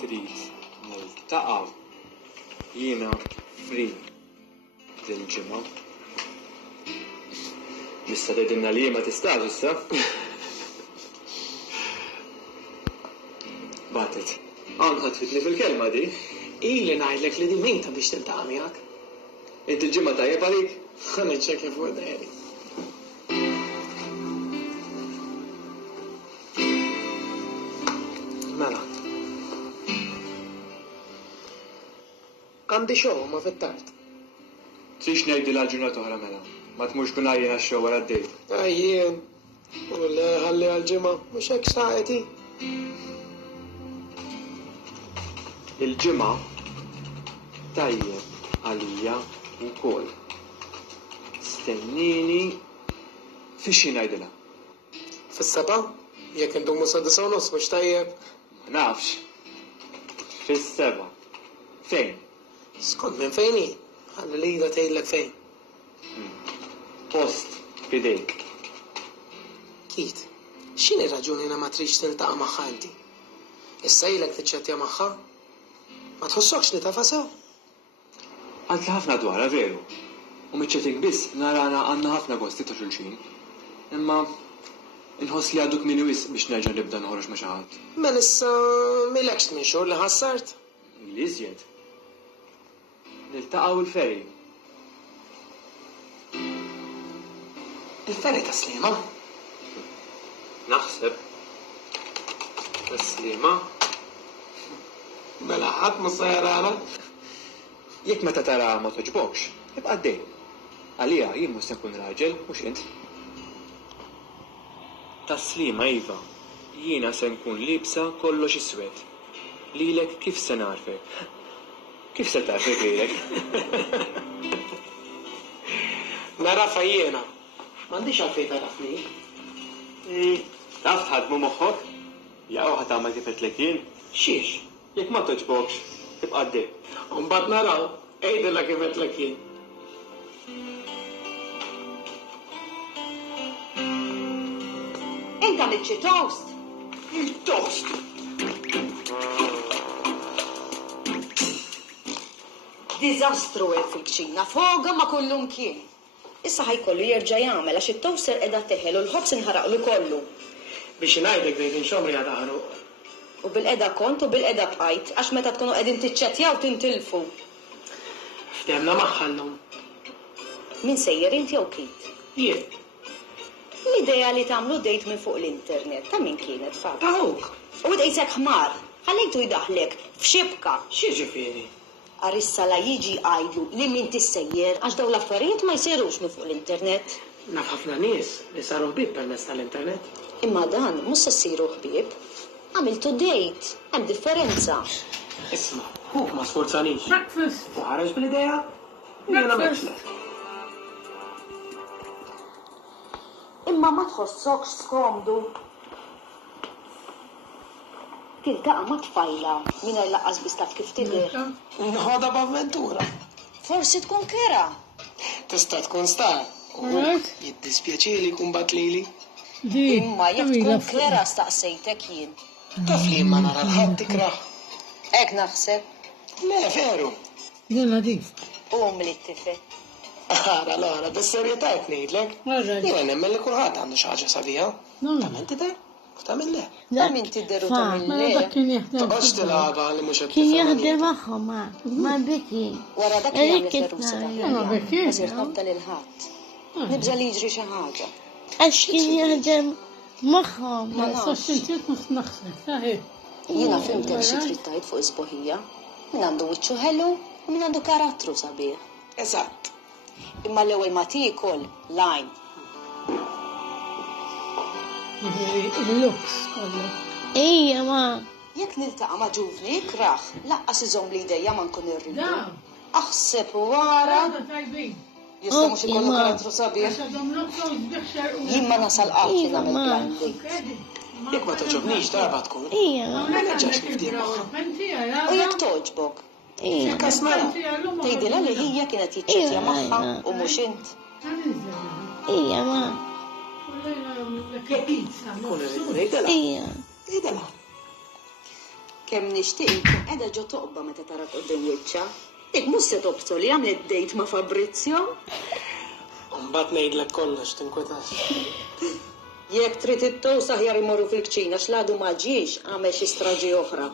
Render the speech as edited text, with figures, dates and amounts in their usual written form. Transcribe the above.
trid niltaqa' jiena free dil-ġimgħa. Issa tgħidilna li ma tistax issa. Batet. Anħa tfitli fil-kelma di. Ili ngħidlek li di minta biex tiltaqa' miegħek. Inti l-ġimgħa tajjeb għalik? Ħa niċċekkja fuq dajri. Mela. Għandi show ma fit-tard. Trix ngħidilha ġurnata oħra mela. Ma tmux kun għajjien għax-xogħol wara d-dejt. Għajjien. U le ħalli għal-ġimgħa mhux hekk saqeti. Il-ġimgħa tajjeb għalija wkoll. Stennini fiex xi ngħidilha. Fis-seba' jekk indumu sa' 9:30 mhux tajjeb. Ma nafx. Fis-seba'. Fejn? Skont minn fejn hi? Ħalli lila tgħidlek fejn. Post fidejk. Kit, x'inhi raġuni na ma trix tiltaqa' magħha inti? Issa ilek tiċċettja magħha? Ma tħossokx li tafa sew? Għadli ħafna dwarha veru. U miċċetik biss narana għandna ħafna gosti ta' xulxin. Imma inħoss li għaduk minni wisq biex nerġa' nibda noħroġ ma' xi ħadd. Men issa milekx minn xhur li ħassart? Ili iżjed. Niltaqgħu il-ferri. Il-ferri ta' Slima? Naħseb. Taslima. Mela ħadd ma sajrana? Jekk meta tara ma toġbokx, ibqa' għaddej. Għalija jien mhux se nkun raġel, mhux int. Taslima iva, jiena se nkun libsa kollox iswed. Lilek kif se narfek? Kif se tarfek lilek? Narafa jiena. M'għandix għalfejn tarafni. Taf tħadmu moħħok? Jaqgħu ħadd tagħmel kif qedlek jien? Xiex? Jekk ma toġbokx, tibqa' għaddej. Mbagħad naraw, ejdilha kif qedlek jien. Inta mitxi toast. Il-toast! Dizastru fil-kċina, foga ma kullum kien. Issa ħajkollu jerġa' jagħmel għax it-toaster qiegħda teħel u l-ħobs inħaraqlu kollu. Biex ngħidlek dejn inxomri għadha ħaruq. U bil-qeda kont u bil-qeda bqajt għax meta tkunu qegħdin tiċċettjaw tintilfu. Ftemna magħhallhom. Min sejjer inti jew Kit? Jien. L-idea li tagħmlu dejt minn fuq l-internet ta' min kienet fatt. Tawk. U dejsek ħmar, ħallejtu jdaħlek f'xibka. X'jiġifieri? Arissa la jiġi għajdu li min tissejjer għax daw l-affarijiet ma jsirux minn fuq l-internet. Naf ħafna nies li saru ħbieb permezz tal-internet. Imma dan mhux se ssiru ħbieb. Għamiltu dejt, hemm differenza. Isma', huk ma sforzanix. Breakfast. U ħareġ bil-idea? Jiena Breakfast. Imma ma tħossokx skomdu. Tiltaqa' ma tfajla mingħajr laqqas biss taf kif tidher. Nħoda b'avventura. Forsi tkun kera. Tista' tkun star. Jiddispjaċili kun batlili. Imma jekk tkun kera staqsejtek jien. Taf li imma nara l-ħadd tikraħ. Hekk naħseb. Le, veru. Jella di. Li t-tifel. Ara, l-għara, bis-serjetà qed ngħidlek. Jiena nemmen li kulħadd għandu xi ħaġa sabiħa. Tagħmel tidher u tagħmel le. Ta' min tidher u tagħmel le. Toqgħodx tilagħba li mhux qed Kien tifhem. jaħdem magħhom ma biki. Wara dak li għamlet Erik ir-rusa itna, Ma bekki. Għazir ħabta lil ħadd. Nibża li jiġri xi ħaġa. Għax kien jaħdem magħhom. Ma Ma nafx. s-sintiet mus naħseb. Saħi. Jiena fimt hemm xi trid tgħid fuq isboħija. Min għandu wiċċu ħelu u min għandu karattru sabiħ. Eżatt. Imma l-ewwel ma tikol lajn. Il-looks kollu. Ija ma. Jekk niltaqa' ma' ġuvni ikraħ, laqqas iżomm li jdejja ma nkun irridu. Da. Aħseb wara tajbin. jista' mhux ikollu Imma. karattru sabiħ. Għaxadhom looks biħxar u. Jien ma nasal qatt li Iva, nagħmel ma. plan date. Jekk ma toġobniex darba tkun. Ija. Ma neġġax nifdiem magħha. U jekk toġbok, Ija. Kas nara. tgħidilha li hija kienet jiċċettja magħha u mhux int. Ija ma. Kun irrid ngħidilha. Ija. Ngħidilha. Kemm nixtieq inkun qiegħda ġo toqba meta tara qudiem wiċċa. Dik mhux se tobżol li għamlet dejt ma' Fabrizio. Mbagħad ngħidlek kollox tinkwetax. Jekk trid it-tows aħjar imorru fil-kċina x'ladu ma ġiex għamel xi straġi oħra.